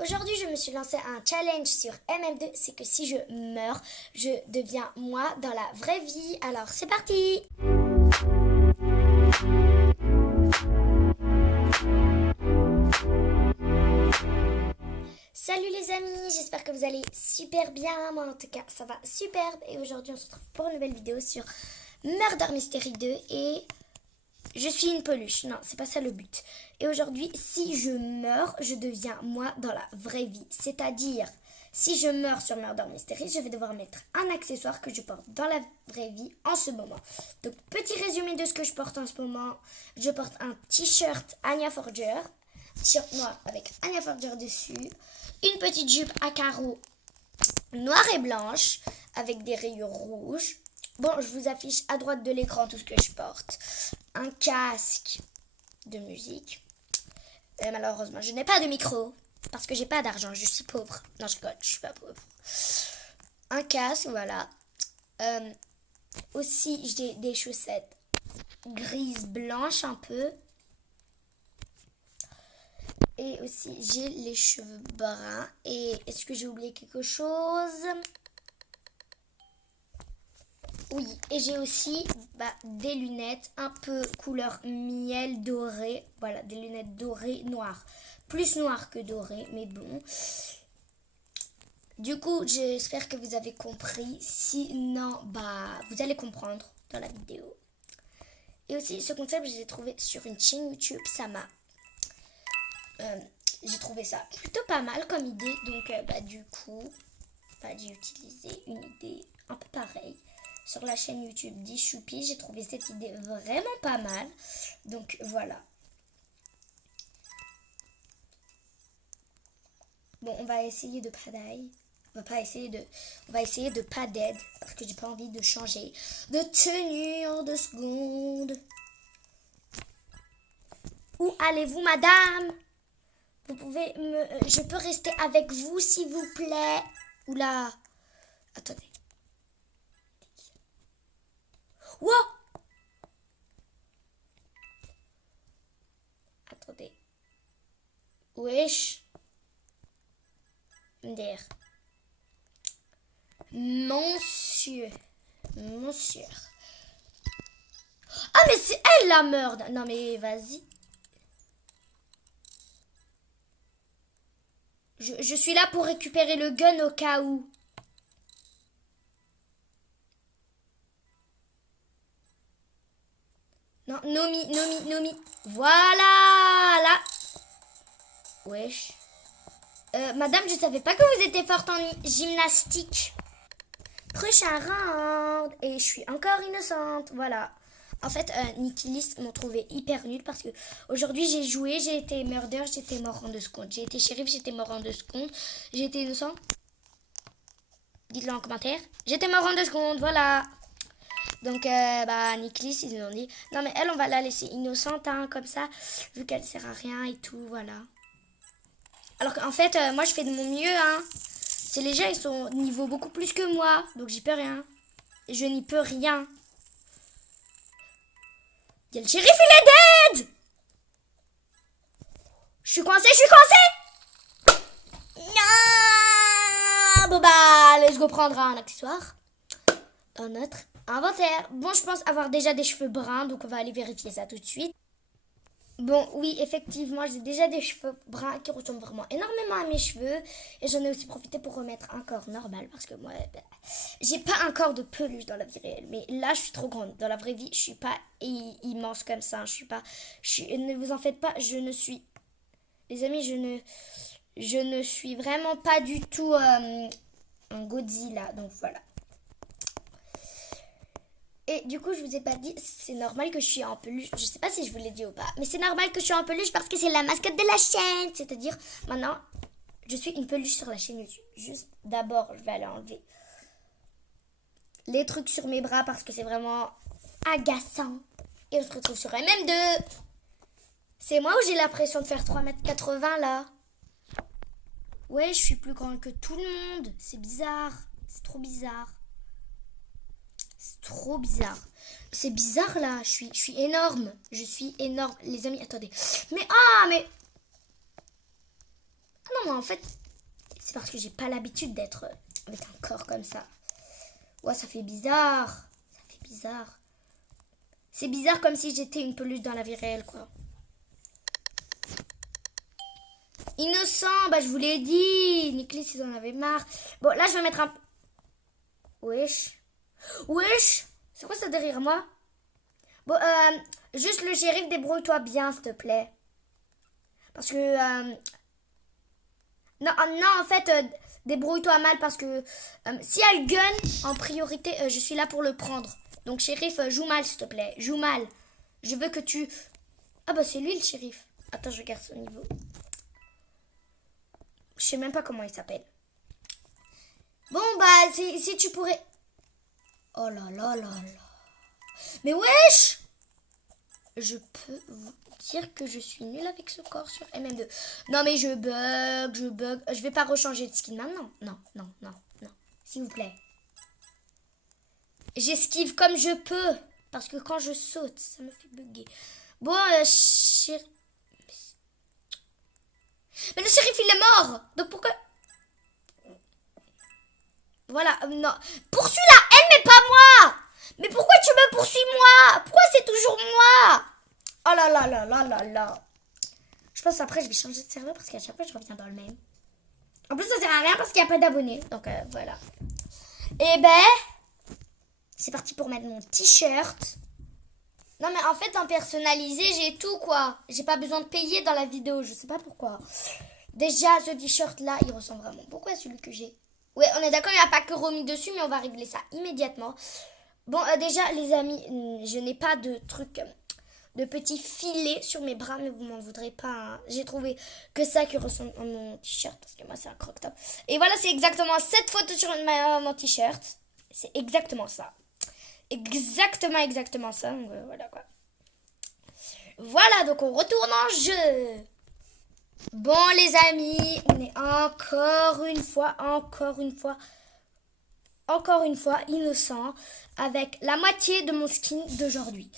Aujourd'hui, je me suis lancé un challenge sur MM2, c'est que si je meurs, je deviens moi dans la vraie vie. Alors, c'est parti! Salut les amis, j'espère que vous allez super bien. Moi en tout cas, ça va superbe. Et aujourd'hui, on se retrouve pour une nouvelle vidéo sur Murder Mystery 2 et... je suis une peluche. Non, c'est pas ça le but. Et aujourd'hui, si je meurs, je deviens moi dans la vraie vie. C'est-à-dire, si je meurs sur Murder Mystery, je vais devoir mettre un accessoire que je porte dans la vraie vie en ce moment. Donc, petit résumé de ce que je porte en ce moment. Je porte un t-shirt Anya Forger, t-shirt noir avec Anya Forger dessus, une petite jupe à carreaux noire et blanche avec des rayures rouges. Bon, je vous affiche à droite de l'écran tout ce que je porte. Un casque de musique. Malheureusement, je n'ai pas de micro parce que j'ai pas d'argent, je suis pauvre. Non, je rigole, je suis pas pauvre. Un casque, voilà. Aussi, j'ai des chaussettes grises blanches un peu. Et aussi, j'ai les cheveux bruns. Et est-ce que j'ai oublié quelque chose ? Oui, et j'ai aussi des lunettes un peu couleur miel doré. Voilà, des lunettes dorées noires. Plus noires que dorées, mais bon. Du coup, j'espère que vous avez compris. Sinon, vous allez comprendre dans la vidéo. Et aussi, ce concept, je l'ai trouvé sur une chaîne YouTube. J'ai trouvé ça plutôt pas mal comme idée. Donc, du coup, j'ai utilisé une idée un peu pareille. Sur la chaîne YouTube d'Ichoupi, j'ai trouvé cette idée vraiment pas mal. Donc voilà. Bon, on va essayer de pas d'ail. On va essayer de pas d'aide parce que j'ai pas envie de changer de tenue en 2 secondes. Où allez-vous, madame? Vous pouvez je peux rester avec vous, s'il vous plaît? Oula. Attendez. Wow! Attendez. Wesh. MDR. Monsieur. Monsieur. Ah, mais c'est elle la meurde. Non, mais vas-y. Je suis là pour récupérer le gun au cas où. Non, Nomi. Voilà, là. Wesh. Madame, je savais pas que vous étiez forte en gymnastique. Prochain round. Et je suis encore innocente. Voilà. En fait, Nicky List m'ont trouvé hyper nulle parce que aujourd'hui j'ai joué, j'ai été murder, j'étais mort en 2 secondes. J'ai été shérif, j'étais mort en 2 secondes. J'ai été innocent. Dites-le en commentaire. J'étais mort en 2 secondes, voilà. Donc, Nicky, ils nous ont dit, non mais elle, on va la laisser innocente, hein, comme ça, vu qu'elle sert à rien et tout, voilà. Alors qu'en fait, moi, je fais de mon mieux, hein. C'est les gens, ils sont niveau beaucoup plus que moi, donc j'y peux rien. Je n'y peux rien. Il y a le shérif, il est dead! Je suis coincée! Bon let's go prendre un accessoire dans notre inventaire. Bon, je pense avoir déjà des cheveux bruns, donc on va aller vérifier ça tout de suite. Bon, oui, effectivement, j'ai déjà des cheveux bruns qui ressemblent vraiment énormément à mes cheveux. Et j'en ai aussi profité pour remettre un corps normal. Parce que moi, j'ai pas un corps de peluche dans la vie réelle. Mais là, je suis trop grande. Dans la vraie vie, je suis pas immense comme ça. Ne vous en faites pas, je ne suis... Les amis, je ne suis vraiment pas du tout un Godzilla. Donc voilà. Et du coup, je vous ai pas dit, c'est normal que je suis en peluche. Je sais pas si je vous l'ai dit ou pas, mais c'est normal que je suis en peluche parce que c'est la mascotte de la chaîne. C'est-à-dire, maintenant, je suis une peluche sur la chaîne YouTube. Juste, d'abord, je vais aller enlever les trucs sur mes bras parce que c'est vraiment agaçant. Et on se retrouve sur MM2. C'est moi ou j'ai l'impression de faire 3,80 m là? Ouais, je suis plus grande que tout le monde. C'est bizarre. C'est trop bizarre. C'est trop bizarre. C'est bizarre là. Je suis énorme. Je suis énorme. Les amis, attendez. Mais moi, en fait, c'est parce que j'ai pas l'habitude d'être avec un corps comme ça. Ouais, ça fait bizarre. Ça fait bizarre. C'est bizarre comme si j'étais une peluche dans la vie réelle, quoi. Innocent, bah je vous l'ai dit. Nicolas, ils en avaient marre. Bon, là, je vais mettre un... Wesh. Wesh. C'est quoi ça derrière moi? Bon, juste le shérif, débrouille-toi bien, s'il te plaît. Parce que... Non, non, en fait, débrouille-toi mal parce que si elle gun, en priorité, je suis là pour le prendre. Donc, shérif, joue mal, s'il te plaît. Joue mal. Je veux que tu... Ah bah, c'est lui, le shérif. Attends, je regarde son niveau. Je sais même pas comment il s'appelle. Bon, bah, si tu pourrais... Oh là là là là. Mais wesh! Je peux vous dire que je suis nulle avec ce corps sur MM2. Non, mais je bug. Je vais pas rechanger de skin maintenant. Non. S'il vous plaît. J'esquive comme je peux. Parce que quand je saute, ça me fait bugger. Bon, shérif... Mais le shérif, il est mort. Donc pourquoi... Voilà, non. Poursuis la haine, mais pas moi. Mais pourquoi tu me poursuis moi? Pourquoi c'est toujours moi? Oh là là là là là là. Je pense après je vais changer de serveur parce qu'à chaque fois je reviens dans le même. En plus ça sert à rien parce qu'il n'y a pas d'abonnés. Donc voilà. Et ben, c'est parti pour mettre mon t-shirt. Non mais en fait en personnalisé j'ai tout quoi. J'ai pas besoin de payer dans la vidéo, je sais pas pourquoi. Déjà ce t-shirt là il ressemble vraiment beaucoup à celui que j'ai. Ouais on est d'accord il n'y a pas que Romy dessus mais on va régler ça immédiatement. Bon déjà les amis je n'ai pas de truc... de petits filets sur mes bras, mais vous m'en voudrez pas. Hein. J'ai trouvé que ça qui ressemble à mon t-shirt, parce que moi c'est un croc-top. Et voilà, c'est exactement cette photo sur mon t-shirt. C'est exactement ça. Exactement ça. Donc, voilà quoi. Voilà, donc on retourne en jeu. Bon les amis, on est encore une fois innocent avec la moitié de mon skin d'aujourd'hui.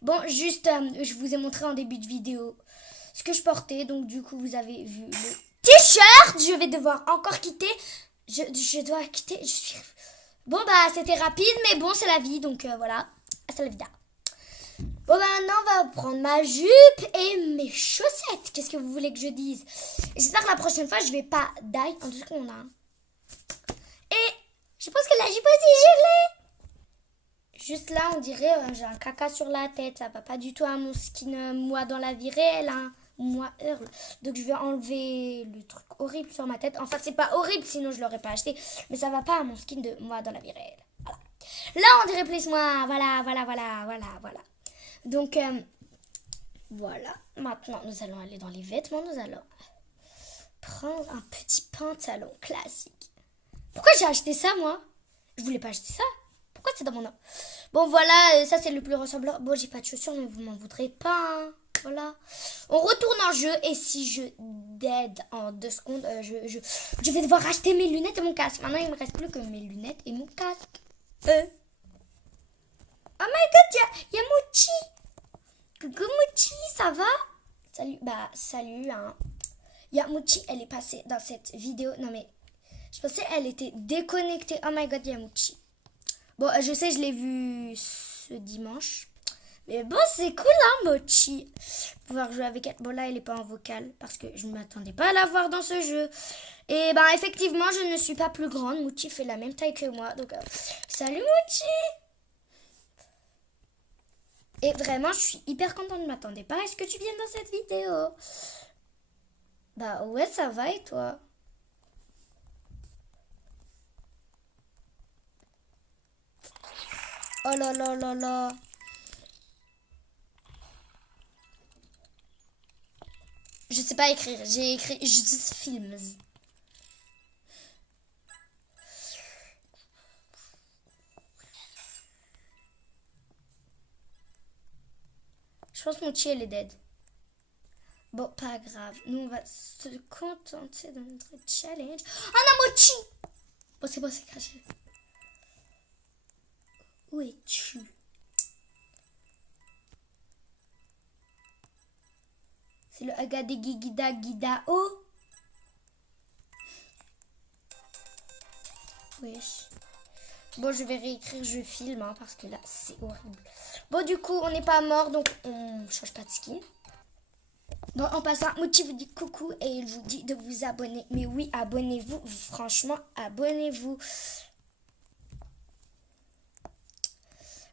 Bon, juste, je vous ai montré en début de vidéo ce que je portais. Donc, du coup, vous avez vu le t-shirt. Je vais devoir encore quitter. Je dois quitter. Je suis... Bon, bah, c'était rapide, mais bon, c'est la vie. Donc, voilà. C'est la vida. Bon, bah, maintenant, on va prendre ma jupe et mes chaussettes. Qu'est-ce que vous voulez que je dise? J'espère que la prochaine fois, je vais pas die. En tout cas, on a... Et... je pense que la jupe aussi, je l'ai. Juste là, on dirait j'ai un caca sur la tête. Ça va pas du tout à mon skin, moi, dans la vie réelle. Hein. Moi, hurle. Donc, je vais enlever le truc horrible sur ma tête. Enfin, c'est pas horrible, sinon je l'aurais pas acheté. Mais ça va pas à mon skin de moi dans la vie réelle. Voilà. Là, on dirait plus moi. Voilà. Donc, voilà. Maintenant, nous allons aller dans les vêtements. Nous allons prendre un petit pantalon classique. Pourquoi j'ai acheté ça, moi? Je voulais pas acheter ça. Pourquoi c'est dans mon nom? Bon, voilà, ça c'est le plus ressemblant. Bon, j'ai pas de chaussures, mais vous m'en voudrez pas. Hein. Voilà. On retourne en jeu. Et si je dead en 2 secondes, je vais devoir acheter mes lunettes et mon casque. Maintenant, il me reste plus que mes lunettes et mon casque. Oh my god, y a Mochi. Coucou Mochi, ça va? Salut, bah, salut, hein. Mochi, elle est passée dans cette vidéo. Non, mais... je pensais qu'elle était déconnectée. Oh my god, Yamuchi. Bon, je sais, je l'ai vu ce dimanche. Mais bon, c'est cool, hein, Mochi. Pouvoir jouer avec elle. Bon, là, elle n'est pas en vocal parce que je ne m'attendais pas à la voir dans ce jeu. Et ben, effectivement, je ne suis pas plus grande. Mochi fait la même taille que moi. Donc, salut, Mochi. Et vraiment, je suis hyper contente. Je ne m'attendais pas à ce que tu viennes dans cette vidéo. Bah, ouais, ça va et toi? Oh là là là là. Je sais pas écrire. J'ai écrit juste films. Je pense que mon chi elle est dead. Bon, pas grave. Nous, on va se contenter de notre challenge. Oh non, Mochi! Bon, c'est caché. Où es-tu? C'est le Agadegigida Gidao. Wesh. Bon, je vais réécrire, je filme, hein, parce que là, c'est horrible. Bon, du coup, on n'est pas mort, donc on change pas de skin. Bon, en passant, Mochi vous dit coucou et il vous dit de vous abonner. Mais oui, abonnez-vous, franchement, abonnez-vous.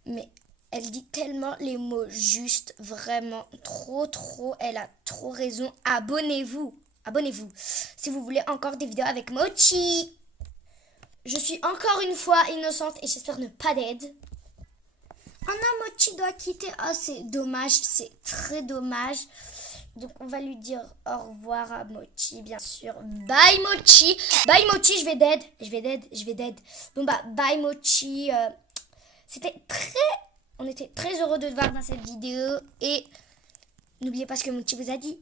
Mais elle dit tellement les mots justes, vraiment, trop, elle a trop raison. Abonnez-vous, abonnez-vous, si vous voulez encore des vidéos avec Mochi. Je suis encore une fois innocente et j'espère ne pas d'aide. Anna, Mochi doit quitter. Oh, c'est dommage, c'est très dommage. Donc, on va lui dire au revoir à Mochi, bien sûr. Bye, Mochi. Bye, Mochi, je vais d'aide. Bon, bah, bye, Mochi. On était très heureux de te voir dans cette vidéo. Et n'oubliez pas ce que Mochi vous a dit.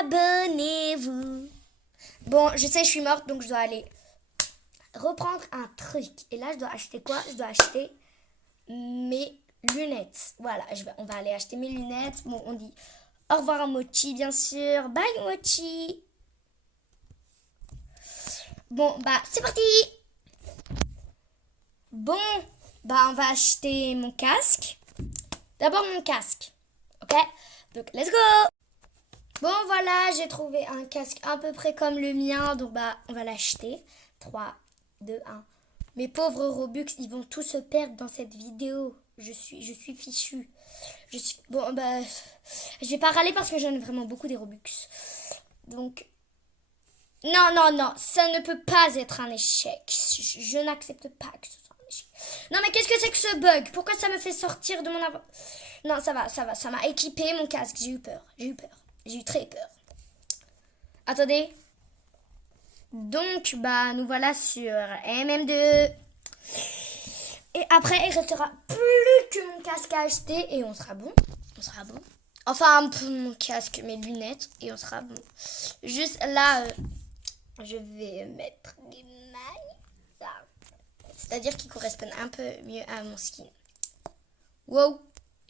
Abonnez-vous. Bon, je sais, je suis morte, donc je dois aller reprendre un truc. Et là, je dois acheter quoi? Je dois acheter mes lunettes. Voilà, on va aller acheter mes lunettes. Bon, on dit au revoir à Mochi, bien sûr. Bye, Mochi. Bon, bah, c'est parti. Bon, bah, on va acheter mon casque. D'abord, mon casque. Ok? Donc, let's go. Bon, voilà, j'ai trouvé un casque à peu près comme le mien. Donc, bah, on va l'acheter. 3, 2, 1. Mes pauvres Robux, ils vont tous se perdre dans cette vidéo. Je suis fichue. Bon, bah, je vais pas râler parce que j'en ai vraiment beaucoup des Robux. Donc, non, ça ne peut pas être un échec. Je n'accepte pas que ce soit un échec. Non, mais qu'est-ce que c'est que ce bug? Pourquoi ça me fait sortir de mon... Non, ça va, ça m'a équipé mon casque. J'ai eu peur. J'ai eu très peur. Attendez. Donc, bah, nous voilà sur MM2. Et après, il restera plus que mon casque à acheter et on sera bon. Enfin, mon casque, mes lunettes et on sera bon. Juste là, je vais mettre des mailles. Ça. C'est-à-dire qu'ils correspondent un peu mieux à mon skin. Wow.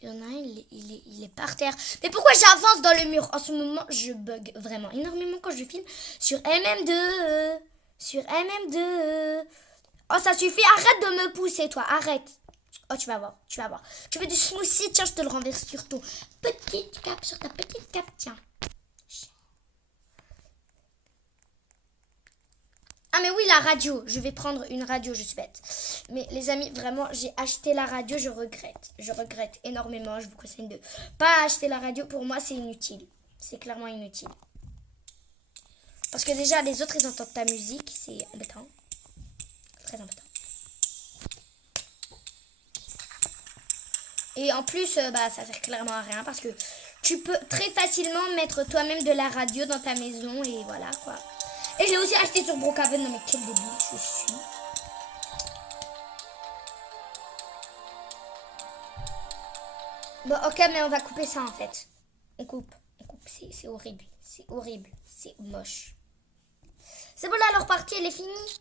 Il y en a un, il est par terre. Mais pourquoi j'avance dans le mur? En ce moment, je bug vraiment énormément quand je filme sur MM2. Sur MM2. Oh, ça suffit. Arrête de me pousser, toi. Arrête. Oh, tu vas voir. Tu veux du smoothie? Tiens, je te le renverse sur ton petite cape, sur ta petite cape. Tiens. Ah, mais oui, la radio. Je vais prendre une radio, je suis bête. Mais les amis, vraiment, j'ai acheté la radio, je regrette. Je regrette énormément. Je vous conseille de pas acheter la radio. Pour moi, c'est inutile. C'est clairement inutile. Parce que déjà, les autres, ils entendent ta musique. C'est embêtant. Très embêtant. Et en plus, bah, ça sert clairement à rien parce que tu peux très facilement mettre toi-même de la radio dans ta maison et voilà quoi. Et j'ai aussi acheté sur Brookhaven. Non mais quel débile je suis. Bon ok, mais on va couper ça en fait. On coupe. C'est horrible. C'est moche. C'est bon là, leur partie elle est finie.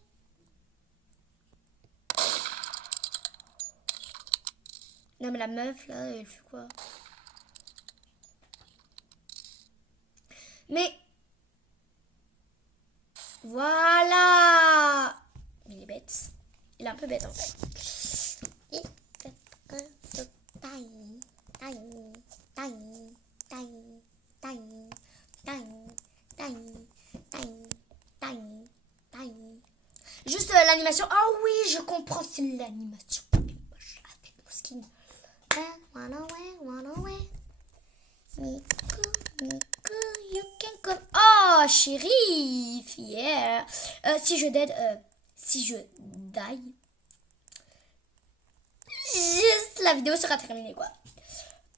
Non mais la meuf là, elle fait quoi? Mais voilà. Il est bête. Il est un peu bête en fait. Juste l'animation. Oh oui, je comprends, c'est l'animation. Moche avec mon skin. Miku, you can come. Oh, chérie, fière. Si je die, juste la vidéo sera terminée quoi.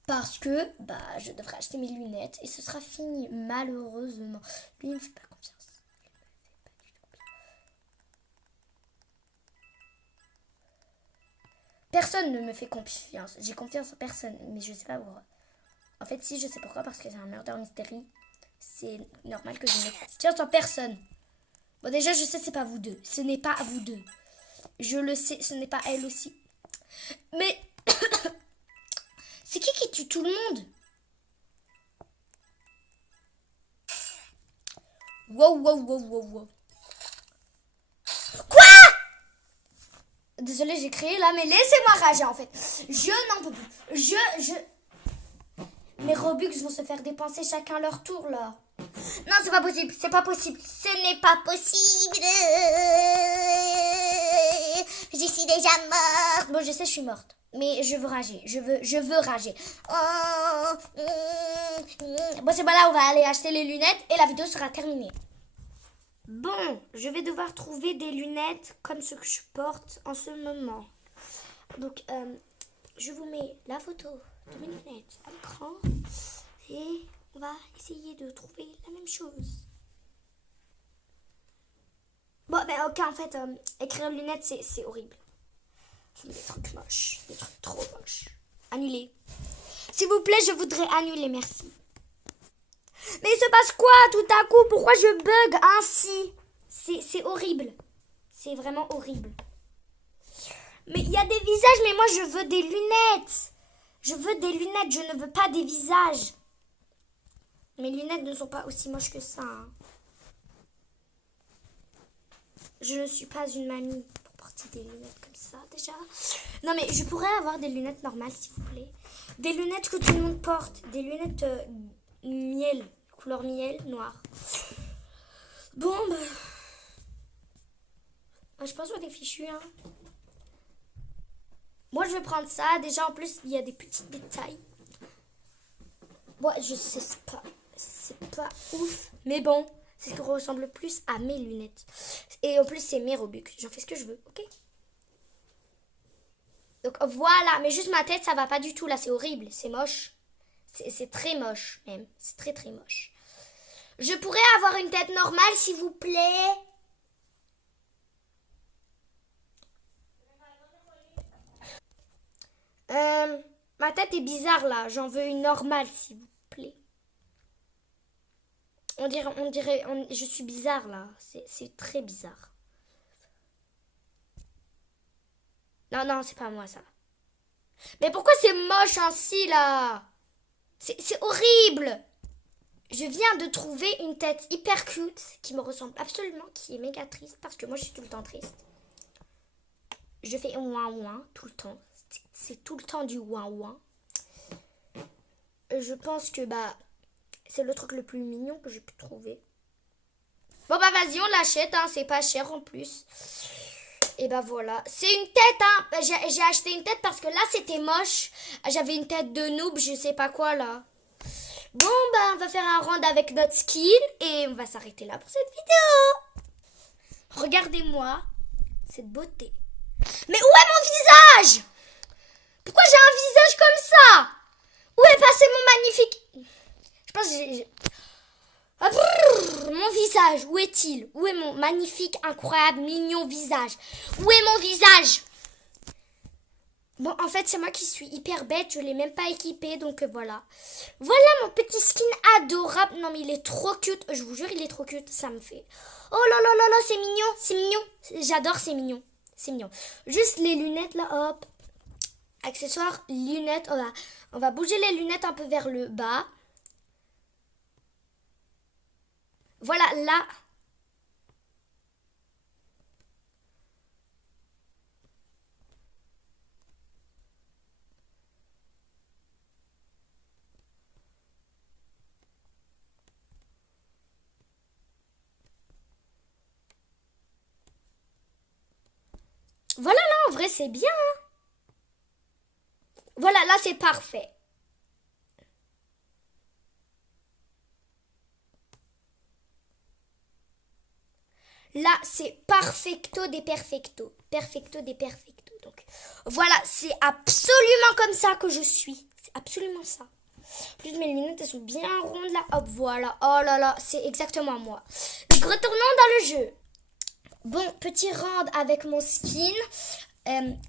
Parce que bah je devrais acheter mes lunettes et ce sera fini malheureusement. Lui il me fait pas confiance. Personne ne me fait confiance. J'ai confiance en personne, mais je sais pas pourquoi. En fait, si, je sais pourquoi, parce que c'est un murder mystery. C'est normal que je n'ai confiance en personne. Bon, déjà, je sais, c'est pas vous deux. Ce n'est pas vous deux. Je le sais, ce n'est pas elle aussi. Mais c'est qui tue tout le monde? Wow. Quoi? Désolée, j'ai crié là, mais laissez-moi rager en fait. Je n'en peux plus. Mes Robux vont se faire dépenser chacun leur tour là. Non, c'est pas possible, c'est pas possible. Ce n'est pas possible. Je suis déjà morte. Bon, je sais, je suis morte. Mais je veux rager. Je veux rager. Bon, c'est pas là, on va aller acheter les lunettes et la vidéo sera terminée. Bon, je vais devoir trouver des lunettes comme ce que je porte en ce moment. Donc, je vous mets la photo de mes lunettes à l'écran et on va essayer de trouver la même chose. Bon, ben ok, en fait, écrire lunettes, c'est horrible. C'est des trucs moches, des trucs trop moches. Annulez. S'il vous plaît, je voudrais annuler, merci. Mais il se passe quoi tout à coup? Pourquoi je bug ainsi? C'est horrible. C'est vraiment horrible. Mais il y a des visages, mais moi je veux des lunettes. Je veux des lunettes, je ne veux pas des visages. Mes lunettes ne sont pas aussi moches que ça. Hein. Je ne suis pas une mamie pour porter des lunettes comme ça déjà. Non mais je pourrais avoir des lunettes normales s'il vous plaît. Des lunettes que tout le monde porte. Des lunettes miel, couleur miel, noire. Bon bah... Je pense qu'on est fichu hein. Moi, je vais prendre ça. Déjà, en plus, il y a des petits détails. Bon, je sais, c'est pas ouf. Mais bon, c'est ce qui ressemble plus à mes lunettes. Et en plus, c'est mes Robux. J'en fais ce que je veux, ok? Donc, voilà. Mais juste ma tête, ça va pas du tout. Là, c'est horrible. C'est moche. C'est très moche, même. C'est très, très moche. Je pourrais avoir une tête normale, s'il vous plaît? Ma tête est bizarre là, j'en veux une normale s'il vous plaît. On dirait, je suis bizarre là, c'est très bizarre. Non, non, c'est pas moi ça. Mais pourquoi c'est moche ainsi là? C'est horrible. Je viens de trouver une tête hyper cute qui me ressemble absolument, qui est méga triste parce que moi je suis tout le temps triste. Je fais ouin ouin tout le temps. C'est tout le temps du ouin ouin. Je pense que bah c'est le truc le plus mignon que j'ai pu trouver. Bon bah vas-y on l'achète hein, c'est pas cher en plus. Et bah voilà, c'est une tête hein. J'ai acheté une tête parce que là c'était moche. J'avais une tête de noob, je sais pas quoi là. Bon bah on va faire un round avec notre skin et on va s'arrêter là pour cette vidéo. Regardez-moi cette beauté. Mais où est mon visage? Pourquoi j'ai un visage comme ça? Où est passé mon magnifique... Je pense que j'ai... Mon visage, où est-il? Où est mon magnifique, incroyable, mignon visage? Où est mon visage? Bon, en fait, c'est moi qui suis hyper bête. Je ne l'ai même pas équipé, donc voilà. Voilà mon petit skin adorable. Non, mais il est trop cute. Je vous jure, il est trop cute. Ça me fait... Oh là là là là, c'est mignon, c'est mignon. J'adore, c'est mignon. C'est mignon. Juste les lunettes, là, hop. Accessoires, lunettes. On va bouger les lunettes un peu vers le bas. Voilà, là. Voilà, là, en vrai, c'est bien. Hein. Voilà, là, c'est parfait. Là, c'est perfecto des perfecto. Perfecto des perfecto. Donc, voilà, c'est absolument comme ça que je suis. C'est absolument ça. En plus, mes lunettes, elles sont bien rondes là. Hop, voilà. Oh là là, c'est exactement moi. Donc, retournons dans le jeu. Bon, petit round avec mon skin.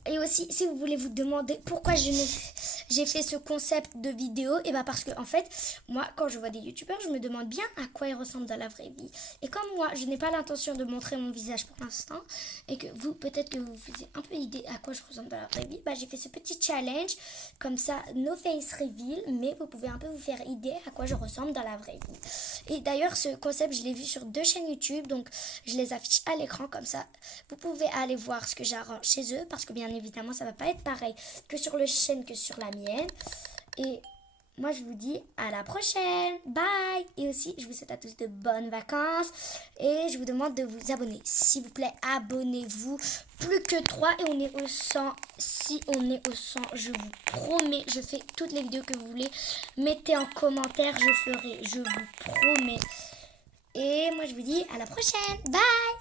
Et aussi, si vous voulez vous demander pourquoi j'ai fait ce concept de vidéo, et bah parce que en fait, moi, quand je vois des youtubeurs, je me demande bien à quoi ils ressemblent dans la vraie vie. Et comme moi, je n'ai pas l'intention de montrer mon visage pour l'instant, et que vous, peut-être que vous faisiez un peu idée à quoi je ressemble dans la vraie vie, bah j'ai fait ce petit challenge, comme ça, no face reveal, mais vous pouvez un peu vous faire idée à quoi je ressemble dans la vraie vie. Et d'ailleurs, ce concept, je l'ai vu sur 2 chaînes YouTube, donc je les affiche à l'écran, comme ça, vous pouvez aller voir ce que j'arrange chez eux. 2 parce que bien évidemment ça va pas être pareil que sur le chaîne que sur la mienne. Et moi je vous dis à la prochaine, bye. Et aussi je vous souhaite à tous de bonnes vacances et je vous demande de vous abonner, s'il vous plaît, abonnez-vous. Plus que 3 et on est au 100. Si on est au 100, je vous promets, je fais toutes les vidéos que vous voulez. Mettez en commentaire, je ferai, je vous promets. Et moi je vous dis à la prochaine, bye.